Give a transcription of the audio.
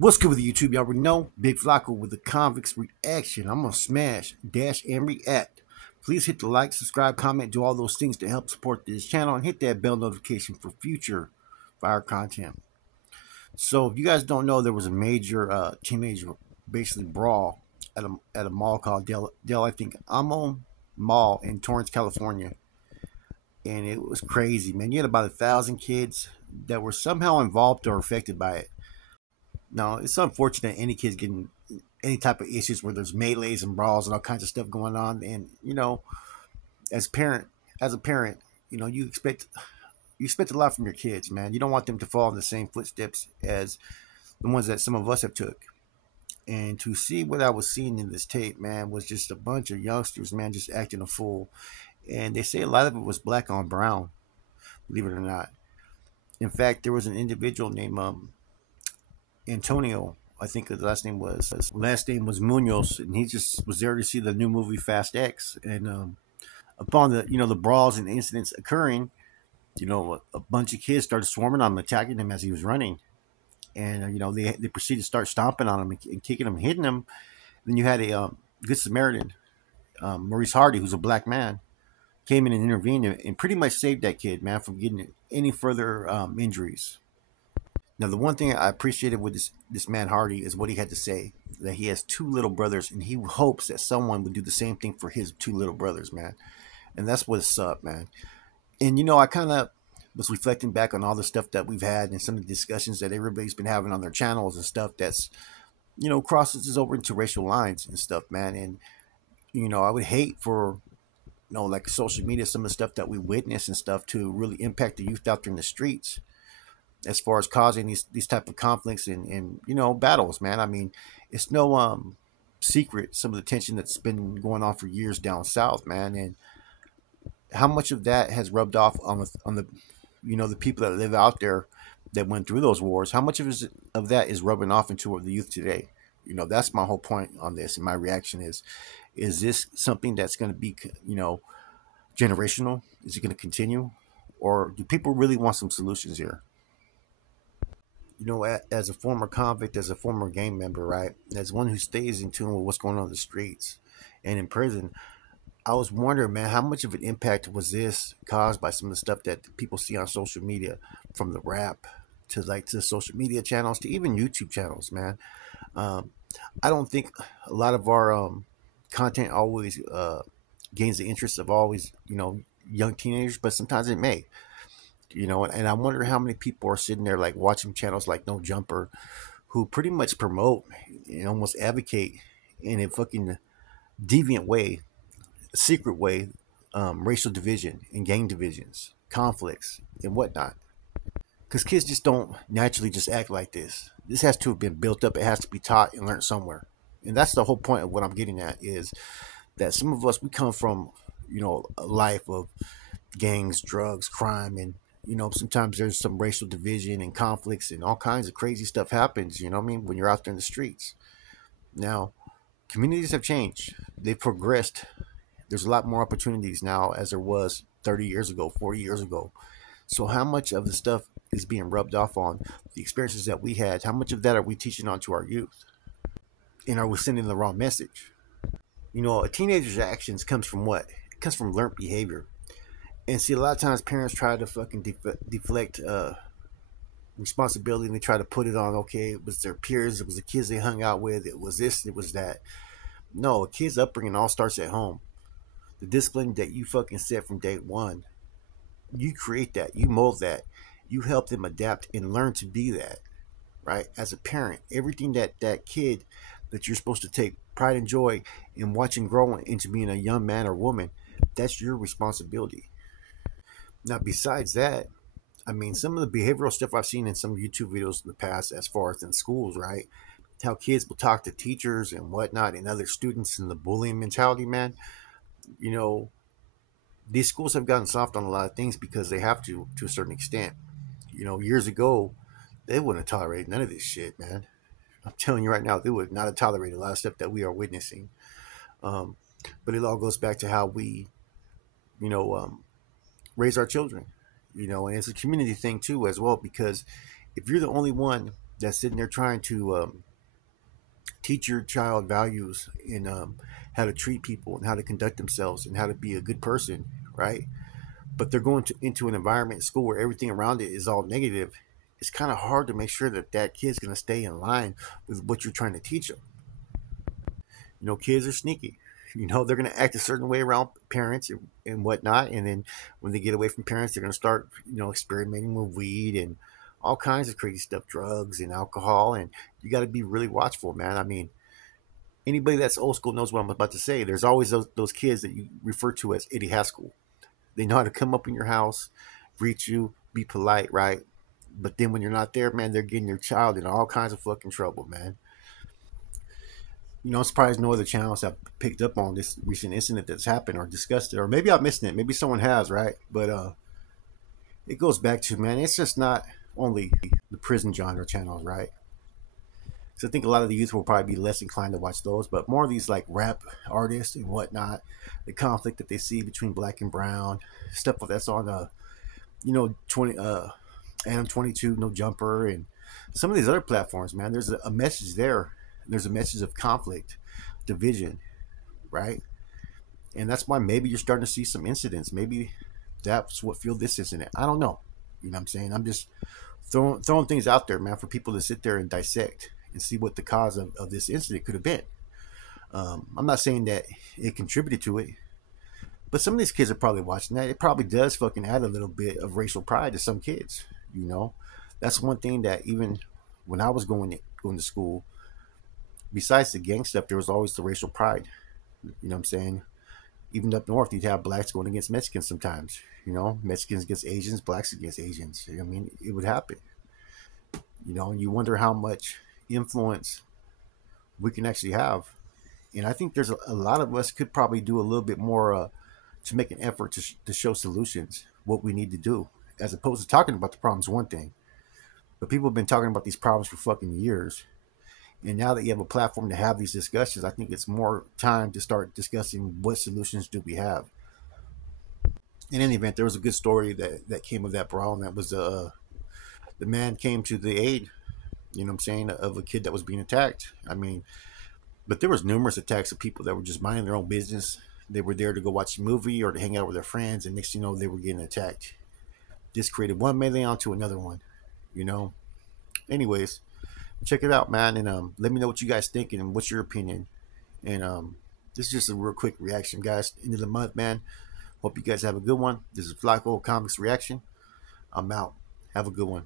What's good with the YouTube? Y'all already know Big Flacco with the Convicts reaction. I'm gonna smash, dash, and react. Please hit the like, subscribe, comment, do all those things to help support this channel, and hit that bell notification for future fire content. So, if you guys don't know, there was a major teenage, basically brawl at a mall called Del I think Amo Mall in Torrance, California, and it was crazy, man. You had about 1,000 kids that were somehow involved or affected by it. No, it's unfortunate any kids getting any type of issues where there's melees and brawls and all kinds of stuff going on. And as parent, as a parent, you expect a lot from your kids, man. You don't want them to fall in the same footsteps as the ones that some of us have took. And to see what I was seeing in this tape, man, was just a bunch of youngsters, man, just acting a fool. And they say a lot of it was black on brown, believe it or not. In fact, there was an individual named Antonio. I think the last name was Munoz, and he just was there to see the new movie Fast X. And upon the brawls and incidents occurring, a bunch of kids started swarming on him, attacking him as he was running, and they proceeded to start stomping on him and kicking him, hitting him. Then you had a good Samaritan, Maurice Hardy, who's a black man, came in and intervened and pretty much saved that kid, man, from getting any further injuries. Now, the one thing I appreciated with this man Hardy is what he had to say, that he has two little brothers, and he hopes that someone would do the same thing for his two little brothers, man. And that's what's up, man. And, I kind of was reflecting back on all the stuff that we've had and some of the discussions that everybody's been having on their channels and stuff that's, crosses over into racial lines and stuff, man. And, I would hate for, like social media, some of the stuff that we witness and stuff to really impact the youth out there in the streets, as far as causing these type of conflicts and battles, man. I mean, it's no secret some of the tension that's been going on for years down south, man, and how much of that has rubbed off on the people that live out there that went through those wars. How much of that is rubbing off into the youth today? That's my whole point on this, and my reaction is this something that's going to be generational? Is it going to continue, or do people really want some solutions here? As a former convict, as a former gang member, right, as one who stays in tune with what's going on in the streets and in prison, I was wondering, man, how much of an impact was this caused by some of the stuff that people see on social media, from the rap to the social media channels to even YouTube channels, man. I don't think a lot of our content always gains the interest of always, young teenagers, but sometimes it may. And I wonder how many people are sitting there like watching channels like No Jumper, who pretty much promote and almost advocate in a fucking deviant way, secret way, racial division and gang divisions, conflicts and whatnot. Because kids just don't naturally just act like this. This has to have been built up. It has to be taught and learned somewhere. And that's the whole point of what I'm getting at, is that some of us, we come from, a life of gangs, drugs, crime, and sometimes there's some racial division and conflicts and all kinds of crazy stuff happens, when you're out there in the streets. Now, communities have changed. They've progressed. There's a lot more opportunities now as there was 30 years ago, 40 years ago. So how much of the stuff is being rubbed off on the experiences that we had? How much of that are we teaching on to our youth? And are we sending the wrong message? A teenager's actions comes from what? It comes from learned behavior. And see, a lot of times parents try to fucking deflect responsibility, and they try to put it on, okay, it was their peers, it was the kids they hung out with, it was this, it was that. No, a kid's upbringing all starts at home. The discipline that you fucking set from day one, you create that, you mold that, you help them adapt and learn to be that, right? As a parent, everything that kid that you're supposed to take pride and joy in watching grow into being a young man or woman, that's your responsibility. Now, besides that, I mean, some of the behavioral stuff I've seen in some YouTube videos in the past, as far as in schools, right? How kids will talk to teachers and whatnot and other students, and the bullying mentality, man. These schools have gotten soft on a lot of things because they have to a certain extent. Years ago, they wouldn't have tolerated none of this shit, man. I'm telling you right now, they would not have tolerated a lot of stuff that we are witnessing. But it all goes back to how we, raise our children, and it's a community thing too as well, because if you're the only one that's sitting there trying to teach your child values and how to treat people and how to conduct themselves and how to be a good person, right? But they're going into an environment in school where everything around it is all negative. It's kind of hard to make sure that that kid's going to stay in line with what you're trying to teach them. You know, kids are sneaky. You know, they're going to act a certain way around parents and whatnot. And then when they get away from parents, they're going to start, you know, experimenting with weed and all kinds of crazy stuff, drugs and alcohol. And you got to be really watchful, man. I mean, anybody that's old school knows what I'm about to say. There's always those kids that you refer to as Eddie Haskell. They know how to come up in your house, greet you, be polite, right? But then when you're not there, man, they're getting your child in all kinds of fucking trouble, man. You know, I'm surprised no other channels have picked up on this recent incident that's happened or discussed it, or maybe I'm missing it. Maybe someone has, right? But it goes back to, man, it's just not only the prison genre channels, right? So I think a lot of the youth will probably be less inclined to watch those, but more of these like rap artists and whatnot, the conflict that they see between black and brown, stuff that's on 20 Adam 22, No Jumper, and some of these other platforms, man. There's a message there. There's a message of conflict, division, right? And that's why maybe you're starting to see some incidents. Maybe that's what fueled this incident. I don't know. You know what I'm saying? I'm just throwing things out there, man, for people to sit there and dissect and see what the cause of this incident could have been. I'm not saying that it contributed to it, but some of these kids are probably watching that. It probably does fucking add a little bit of racial pride to some kids. You know, that's one thing that even when I was going to school, besides the gang stuff, there was always the racial pride. You know what I'm saying? Even up north, you'd have blacks going against Mexicans sometimes. You know, Mexicans against Asians, blacks against Asians. I mean, it would happen. You know, and you wonder how much influence we can actually have. And I think there's a lot of us could probably do a little bit more to make an effort to show solutions, what we need to do, as opposed to talking about the problems. One thing, but people have been talking about these problems for fucking years. And now that you have a platform to have these discussions, I think it's more time to start discussing what solutions do we have. In any event, there was a good story that came of that brawl, and that was the man came to the aid, you know what I'm saying, of a kid that was being attacked. I mean, but there was numerous attacks of people that were just minding their own business. They were there to go watch a movie or to hang out with their friends, and next thing you know, they were getting attacked. This created one melee onto another one, you know. Anyways, check it out, man, and let me know what you guys think and what's your opinion. And this is just a real quick reaction, guys. End of the month, man. Hope you guys have a good one. This is Flacco Comics Reaction. I'm out. Have a good one.